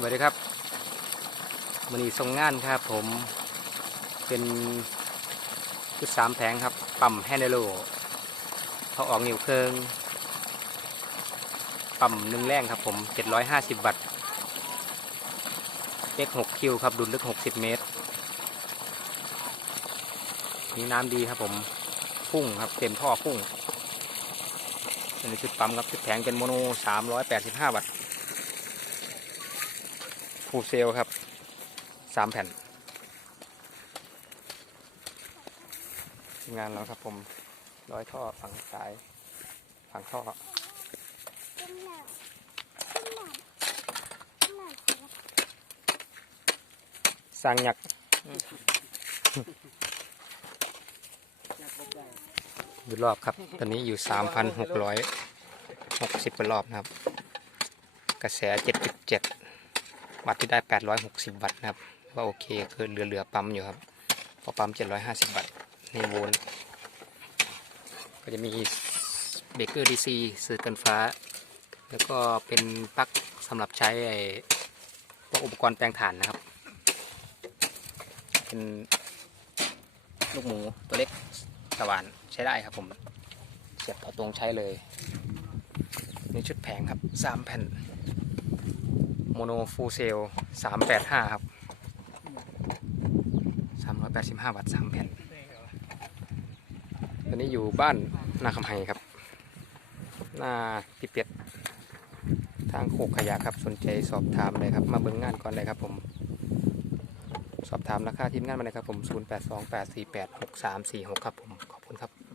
สวัสดีครับมันนี้ทรงงานครับผมเป็นชุดสามแผงครับ ปั๊มแฮนเดโลเขาออกนิ้วเครืองปั๊มหนึ่งแรงครับผม 750 วัตต์ X6 คิวครับ ดุลลึก 60 เมตร มีน้ำดีครับผม พุ่งครับ เต็มท่อพุ่งอันนี้ชุดปั๊มครับ ชุดแผงเป็นโมโน 385 วัตต์ ฟูเซลครับสามแผ่นงานเราครับผมร้อยท่อฝั่งซ้ายฝั่งท่อเป็นหนักเป็นหนักเป็นหนักครับสร้างหยักอยู่รอบครับ ตอนนี้อยู่ 3,660กว่ารอบนะครับ กระแส 7.7 วัตต์ที่ได้ 860 วัตต์นะครับว่าโอเคคือเหลือเหลือๆปั๊มอยู่ครับพอปั๊ม 750 วัตต์นี่โวลต์ก็จะมีเบรกเกอร์ดีซีสื่อกันฟ้า แล้วก็เป็นปลั๊กสำหรับใช้พวกอุปกรณ์แปลงถ่านนะครับ เป็นลูกหมูตัวเล็กสว่านใช้ได้ครับผม เสียบต่อตรงใช้เลย นี่ชุดแผงครับ3แผ่น โมโนฟูเซลสามแปดห้าครับสามร้อยแปดสิบห้าวัตต์สามแผ่นตอนนี้อยู่บ้านนาคำไฮครับ หน้าพิเปียดทางโคกขยะครับ สนใจสอบถามเลยครับ มาเบิ่งงานก่อนเลยครับผม สอบถามราคาทีมงานมาเลยครับผม 0 8 2 8 4 8 6 3 4 6 ครับผม ขอบคุณครับ